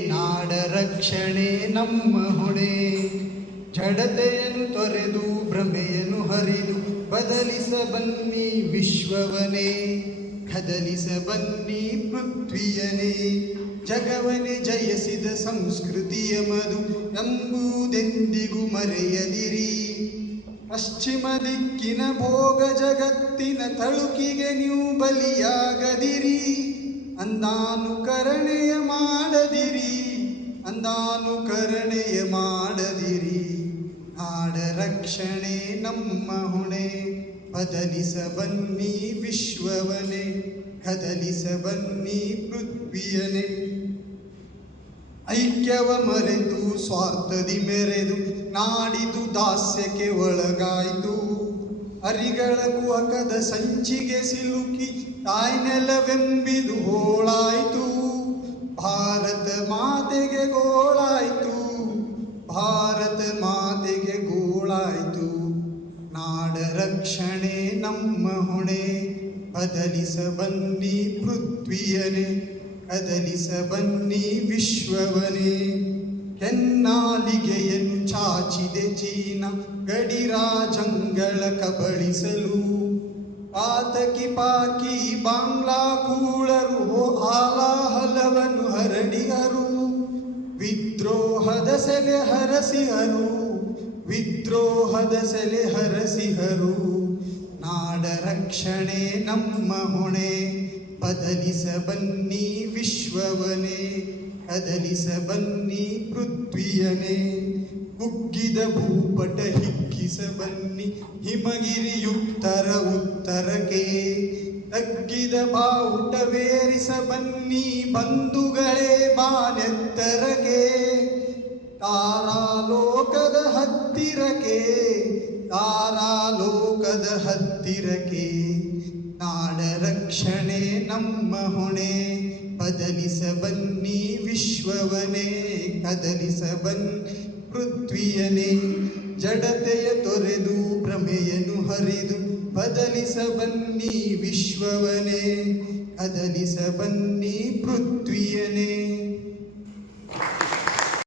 ನಾಡ ರಕ್ಷಣೆ ನಮ್ಮ ಹೊಣೆ. ಜಡತೆಯನ್ನು ತೊರೆದು ಭ್ರಮೆಯನ್ನು ಹರಿದು ಬದಲಿಸ ಬನ್ನಿ ವಿಶ್ವವನೇ. ಕದಲಿಸ ಬನ್ನಿ ಪೃಥ್ವಿಯನೇ. ಜಗವನೆ ಜಯಿಸಿದ ಸಂಸ್ಕೃತಿಯ ಮದು ಎಂಬುದೆಂದಿಗೂ ಮರೆಯದಿರಿ. ಪಶ್ಚಿಮ ದಿಕ್ಕಿನ ಭೋಗ ಜಗತ್ತಿನ ತಳುಕಿಗೆ ನೀವು ಬಲಿಯಾಗದಿರಿ. ಅಂದಾನುಕರಣೆಯ ಮಾಡದಿರಿ ಅಂದಾನುಕರಣೆಯ ಮಾಡದಿರಿ. ನಾಡ ರಕ್ಷಣೆ ನಮ್ಮ ಹೊಣೆ ಬದಲಿಸ ಬನ್ನಿ ವಿಶ್ವವನೇ ಕದಲಿಸ ಬನ್ನಿ ಪೃಥ್ವಿಯನೇ. ಐಕ್ಯವ ಮರೆತು ಸ್ವಾರ್ಥದಿ ಮೆರೆದು, ನಾಡಿದು ದಾಸ್ಯಕ್ಕೆ ಒಳಗಾಯಿತು. ಅರಿಗಳ ಕುಹಕದ ಸಂಚಿಗೆ ಸಿಲುಕಿ ತಾಯ್ನೆಲವೆಂಬಿದು ಹೋಳಾಯಿತು. ಭಾರತ ಮಾತೆಗೆ ಗೋಳಾಯಿತು. ಭಾರತ ಮಾತೆಗೆ ಗೋಳಾಯಿತು. ನಾಡ ರಕ್ಷಣೆ ನಮ್ಮ ಹೊಣೆ. ಬದಲಿಸ ಬನ್ನಿ ಪೃಥ್ವಿಯನೇ. ಕದಲಿಸ ಬನ್ನಿ ವಿಶ್ವವನೇ. ಕೆನ್ನಾಲಿಗೆಯನ್ನು ಚಾಚಿದೆ ಚೀನ ಗಡಿರಾಜಂಗಳ ಕಬಳಿಸಲು ಪಾತಕಿ ಪಾಕಿ ಬಾಂಗ್ಲಾ ಕೂಳರು ಆಲಾಹಲವನ್ನು ಹರಡಿಗರು ವಿದ್ರೋಹದ ಸೆಲೆ ಹರಸಿಹರು ವಿದ್ರೋಹದ ಸೆಲೆ ಹರಸಿಹರು ನಾಡ ರಕ್ಷಣೆ ನಮ್ಮ ಹೊಣೆ. ಬದಲಿಸ ಬನ್ನಿ ವಿಶ್ವವನೇ ಕದಲಿಸ ಬನ್ನಿ ಪೃಥ್ವಿಯನೇ. ಕುಗ್ಗಿದ ಭೂಪಟ ಹಿಗ್ಗಿಸ ಬನ್ನಿ ಹಿಮಗಿರಿಯುತ್ತರ ಉತ್ತರಕ್ಕೆ. ತಗ್ಗಿದ ಬಾವುಟವೇರಿಸ ಬನ್ನಿ ಬಂಧುಗಳೇ ಬಾನೆತ್ತರಕ್ಕೆ. ತಾರಾಲೋಕದ ಹತ್ತಿರಕ್ಕೆ ತಾರಾಲೋಕದ ಹತ್ತಿರಕ್ಕೆ ನಾಡ ರಕ್ಷಣೆ ನಮ್ಮ ಹೊಣೆ. ಬದಲಿಸ ಬನ್ನಿ ವಿಶ್ವವನೇ ಕದಲಿಸ ಬನ್ ಪೃಥ್ವಿಯನೇ. ಜಡತೆಯ ತೊರೆದು ಭ್ರಮೆಯನ್ನು ಹರಿದು ಬದಲಿಸ ಬನ್ನಿ ವಿಶ್ವವನೇ ಕದಲಿಸ ಬನ್ನಿ ಪೃಥ್ವಿಯನೇ.